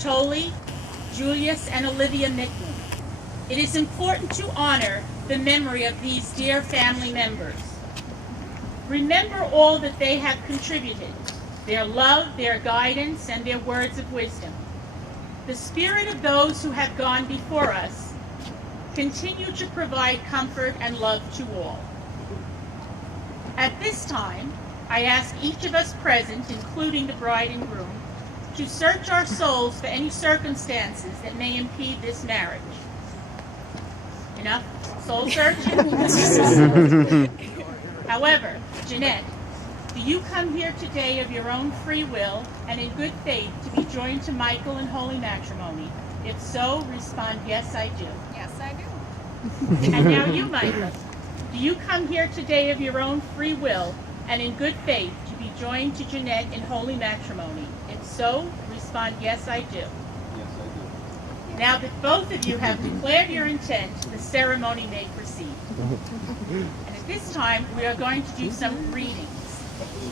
Bertoli, Julius, and Olivia Mickman. It is important to honor the memory of these dear family members. Remember all that they have contributed, their love, their guidance, and their words of wisdom. The spirit of those who have gone before us continue to provide comfort and love to all. At this time, I ask each of us present, including the bride and groom, to search our souls for any circumstances that may impede this marriage. Enough soul searching? However, Jeanette, do you come here today of your own free will and in good faith to be joined to Michael in holy matrimony? If so, respond, yes, I do. Yes, I do. And now you, Michael, do you come here today of your own free will and in good faith to be joined to Jeanette in holy matrimony? If so, respond, yes, I do. Yes, I do. Now that both of you have declared your intent, the ceremony may proceed. And at this time, we are going to do some readings.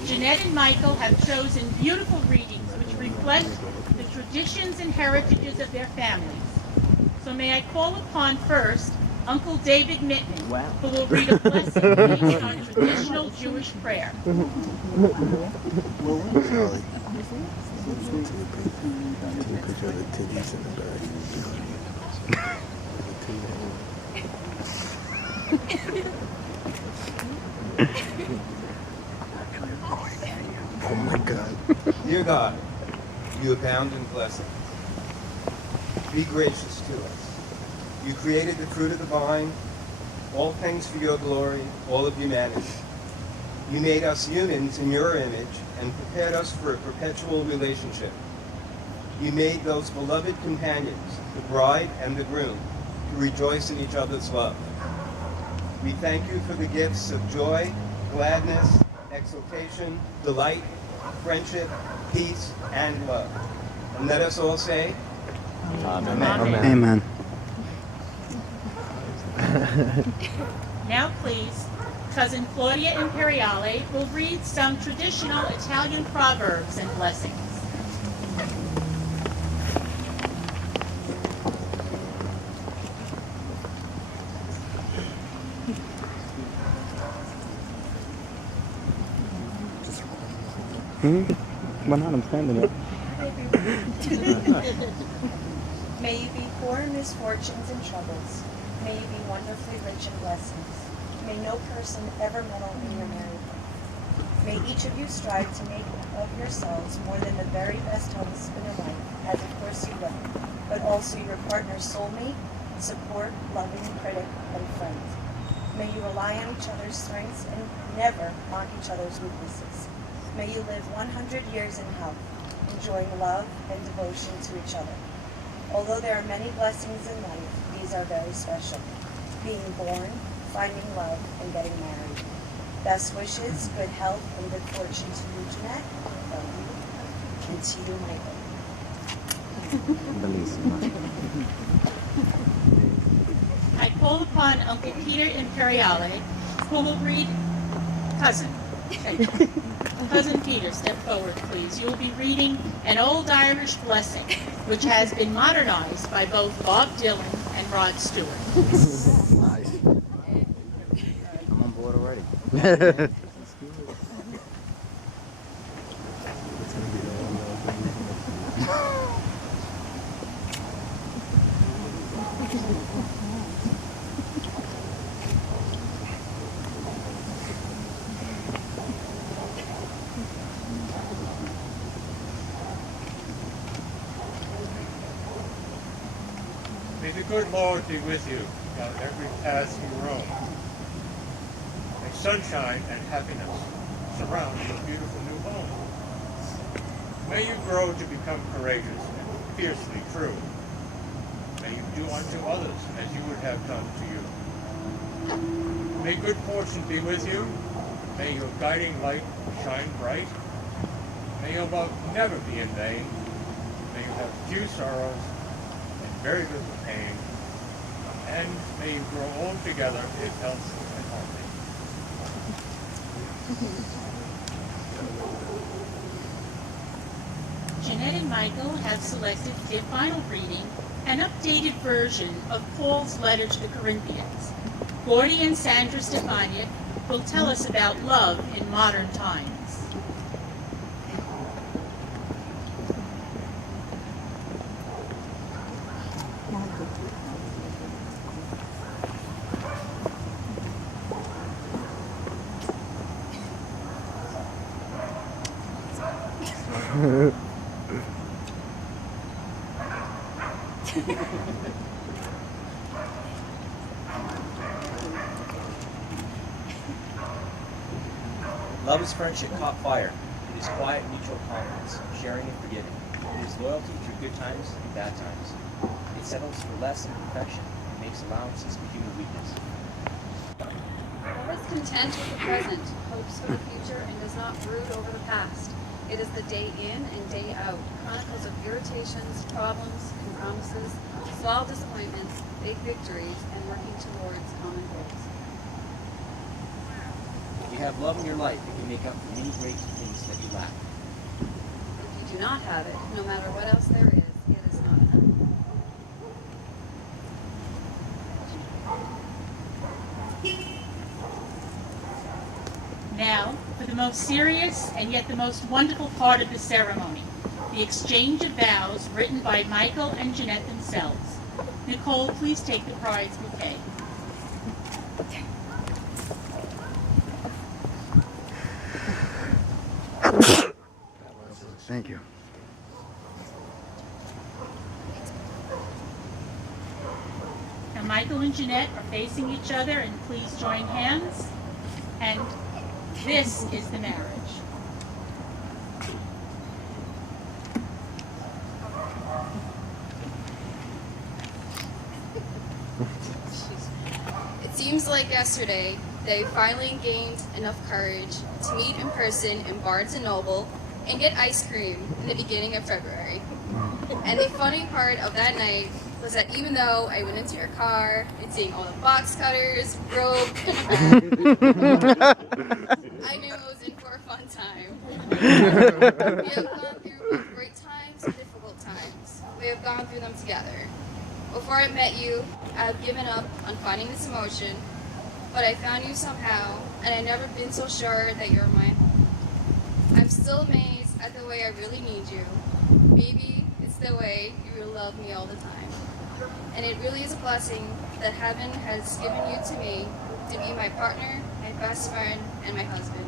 Jeanette and Michael have chosen beautiful readings which reflect the traditions and heritages of their families. So may I call upon first Uncle David Mittman, who will read a blessing based on traditional Jewish prayer. Oh my God. Dear God, you abound in blessings. Be gracious to us. You created the fruit of the vine, all things for your glory, all of humanity. You made us humans in your image and prepared us for a perpetual relationship. You made those beloved companions, the bride and the groom, to rejoice in each other's love. We thank you for the gifts of joy, gladness, exultation, delight, friendship, peace, and love. And let us all say, Amen. Amen. Now please, Cousin Claudia Imperiale will read some traditional Italian proverbs and blessings. Why not? I'm standing up. May you be poor in misfortunes and troubles. May you be wonderfully rich in blessings. May no person ever meddle in your married life. May each of you strive to make of yourselves more than the very best husband and wife, as of course you will, but also your partner's soulmate, support, loving critic, and friend. May you rely on each other's strengths and never on each other's weaknesses. May you live 100 years in health, enjoying love and devotion to each other. Although there are many blessings in life, these are very special. Being born, finding love, and getting married. Best wishes, good health, and good fortune to you, Jeanette, and to you, Michael. I call upon Uncle Peter Imperiale, who will read Cousin. Cousin Peter, step forward, please. You will be reading an old Irish blessing, which has been modernized by both Bob Dylan and Rod Stewart. Nice. I'm on board already. May the good Lord be with you down every path you roam. May sunshine and happiness surround your beautiful new home. May you grow to become courageous and fiercely true. May you do unto others as you would have done to you. May good fortune be with you. May your guiding light shine bright. May your love never be in vain. May you have few sorrows and very little pain. And may you grow old together in health and harmony. Jeanette and Michael have selected their final reading, an updated version of Paul's letter to the Corinthians. Gordy and Sandra Stefaniak will tell us about love in modern times. Love is friendship caught fire. It is quiet, mutual confidence, sharing and forgiving. It is loyalty through good times and bad times. It settles for less than perfection and makes allowances for human weakness. Love is content with the present, hopes for the future, and does not brood over the past. It is the day in and day out, chronicles of irritations, problems, and promises, small disappointments, big victories, and working towards common goals. If you have love in your life, it can make up for many great things that you lack. If you do not have it, no matter what else there is, it is not enough. Now, for the most serious and yet the most wonderful part of the ceremony, the exchange of vows written by Michael and Jeanette themselves. Nicole, please take the prize bouquet. Thank you. Now, Michael and Jeanette are facing each other, and please join hands. And this is the marriage. It seems like yesterday they finally gained enough courage to meet in person in Barnes & Noble and get ice cream in the beginning of February. And the funny part of that night was that even though I went into your car and seeing all the box cutters, rope, and I knew I was in for a fun time. We have gone through both great times and difficult times. We have gone through them together. Before I met you, I had given up on finding this emotion, but I found you somehow, and I've never been so sure that you're my home. I'm still amazed at the way I really need you. Maybe it's the way you will love me all the time. And it really is a blessing that heaven has given you to me to be my partner, my best friend, and my husband.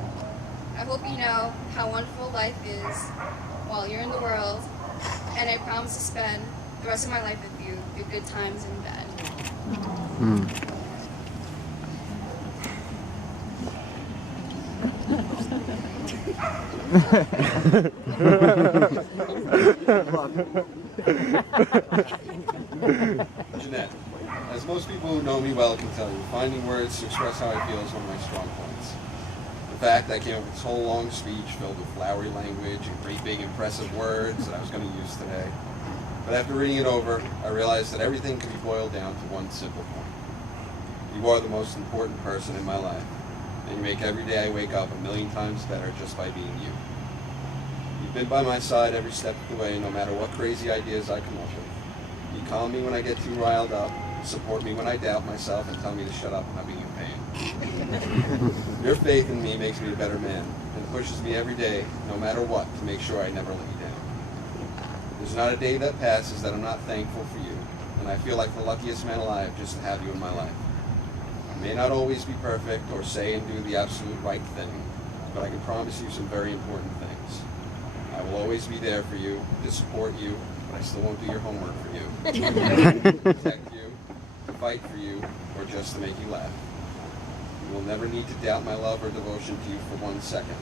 I hope you know how wonderful life is while you're in the world, and I promise to spend the rest of my life with you through good times and bad. Jeanette, as most people who know me well can tell you, finding words to express how I feel is one of my strong points. In fact, I came up with this whole long speech filled with flowery language and great big impressive words that I was going to use today. But after reading it over, I realized that everything can be boiled down to one simple point. You are the most important person in my life, and you make every day I wake up 1,000,000 times better just by being you. You've been by my side every step of the way, no matter what crazy ideas I come up with. You calm me when I get too riled up, support me when I doubt myself, and tell me to shut up and not be in pain. Your faith in me makes me a better man, and pushes me every day, no matter what, to make sure I never let you down. There's not a day that passes that I'm not thankful for you, and I feel like the luckiest man alive just to have you in my life. I may not always be perfect or say and do the absolute right thing, but I can promise you some very important things. I will always be there for you, to support you, but I still won't do your homework for you, to protect you, to fight for you, or just to make you laugh. You will never need to doubt my love or devotion to you for 1 second.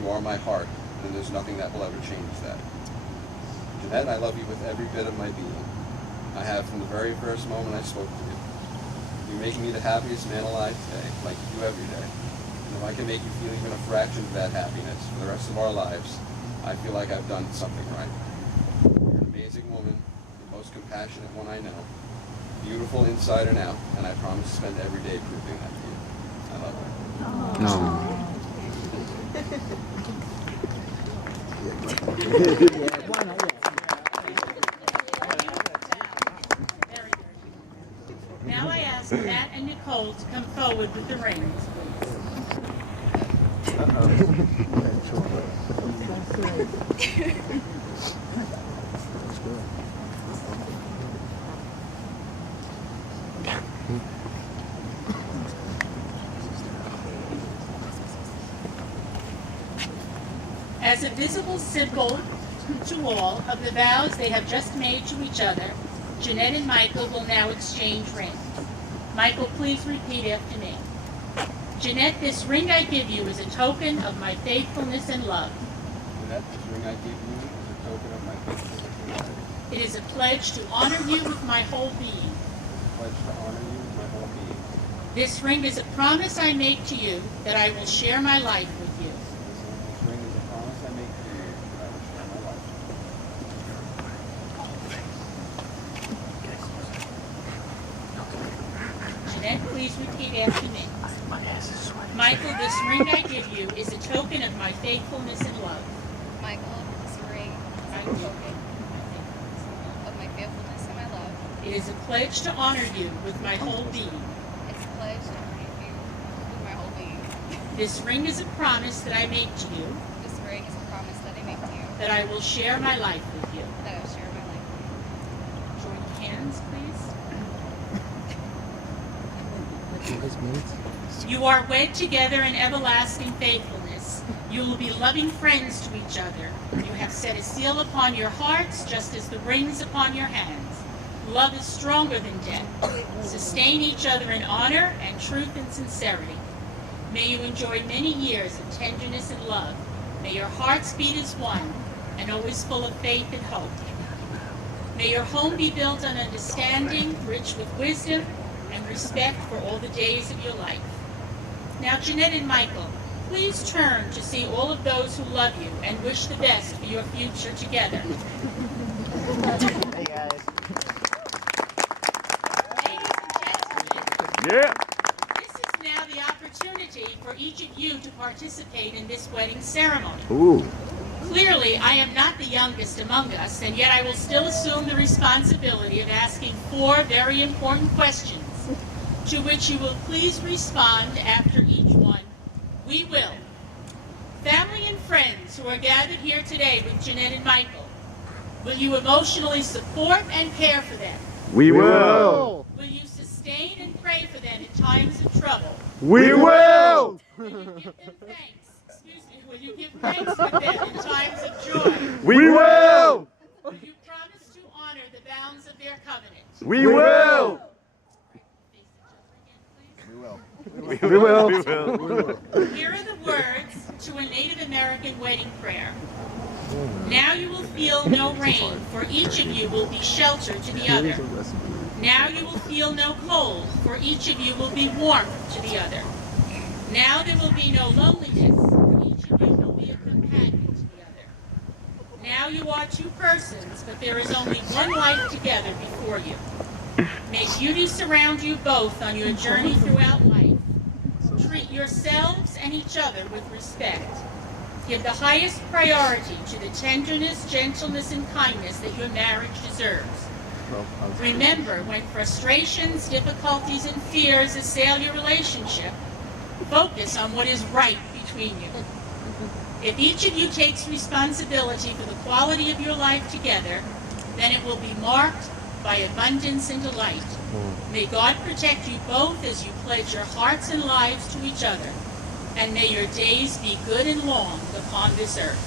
You are my heart, and there's nothing that will ever change that. Jeanette, I love you with every bit of my being. I have from the very first moment I spoke to you. You make me the happiest man alive today, like you do every day. And if I can make you feel even a fraction of that happiness for the rest of our lives, I feel like I've done something right. You're an amazing woman, the most compassionate one I know, beautiful inside and out, and I promise to spend every day proving that to you. I love you. No. Yeah, why not? ask Matt and Nicole to come forward with the rings, please. As a visible symbol to all of the vows they have just made to each other, Jeanette and Michael will now exchange rings. Michael, please repeat after me. Jeanette, this ring I give you is a token of my faithfulness and love. Jeanette, this ring I give you is a token of my faithfulness and love. It is a pledge to honor you with my whole being. It's a pledge to honor you with my whole being. This ring is a promise I make to you that I will share my life with you. This ring is a promise I make to you that I will share my life. Jeanette, please repeat after me. Michael, this ring I give you is a token of my faithfulness and love. Michael, this ring is I a do. token of my faithfulness and my love. It is a pledge to honor you with my whole being. It's a pledge to honor you with my whole being. This ring is a promise that I make to you This ring is a promise that I make to you that I will share my life with you. that I will share my life with Join hands, please. You are wed together in everlasting faithfulness. You will be loving friends to each other. You have set a seal upon your hearts, just as the rings upon your hands. Love is stronger than death. Sustain each other in honor and truth and sincerity. May you enjoy many years of tenderness and love. May your hearts beat as one and always full of faith and hope. May your home be built on understanding, rich with wisdom and respect for all the days of your life. Now, Jeanette and Michael, please turn to see all of those who love you and wish the best for your future together. Hey guys. Ladies and gentlemen, Yeah. this is now the opportunity for each of you to participate in this wedding ceremony. Ooh. Clearly, I am not the youngest among us, and yet I will still assume the responsibility of asking 4 very important questions, to which you will please respond after each one. We will. Family and friends who are gathered here today with Jeanette and Michael, will you emotionally support and care for them? We will. Will you sustain and pray for them in times of trouble? We will. Will you give them thanks? Excuse me. Will you give thanks with them in times of joy? We will. Will you promise to honor the bounds of their covenant? We will. We will. We will. Here are the words to a Native American wedding prayer. Now you will feel no rain, for each of you will be shelter to the other. Now you will feel no cold, for each of you will be warmth to the other. Now there will be no loneliness, for each of you will be a companion to the other. Now you are 2 persons, but there is only one life together before you. May beauty surround you both on your journey throughout life. Treat yourselves and each other with respect. Give the highest priority to the tenderness, gentleness, and kindness that your marriage deserves. Remember, when frustrations, difficulties, and fears assail your relationship, focus on what is right between you. If each of you takes responsibility for the quality of your life together, then it will be marked by abundance and delight. May God protect you both as you pledge your hearts and lives to each other, and may your days be good and long upon this earth.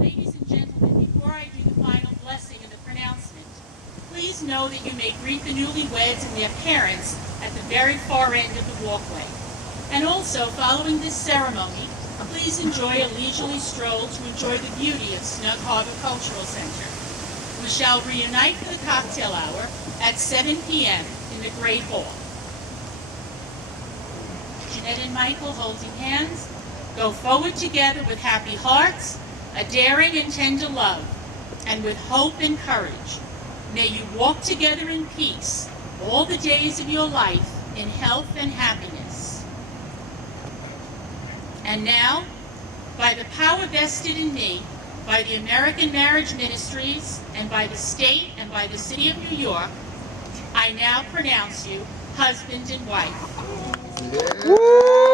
Ladies and gentlemen, before I do the final blessing and the pronouncement, please know that you may greet the newlyweds and their parents at the very far end of the walkway. And also, following this ceremony, please enjoy a leisurely stroll to enjoy the beauty of Snug Harbor Cultural Center. We shall reunite for the cocktail hour at 7 p.m. in the Great Hall. Jeanette and Michael, holding hands, go forward together with happy hearts, a daring and tender love, and with hope and courage. May you walk together in peace all the days of your life in health and happiness. And now, by the power vested in me, by the American Marriage Ministries, and by the state and by the city of New York, I now pronounce you husband and wife. Woo!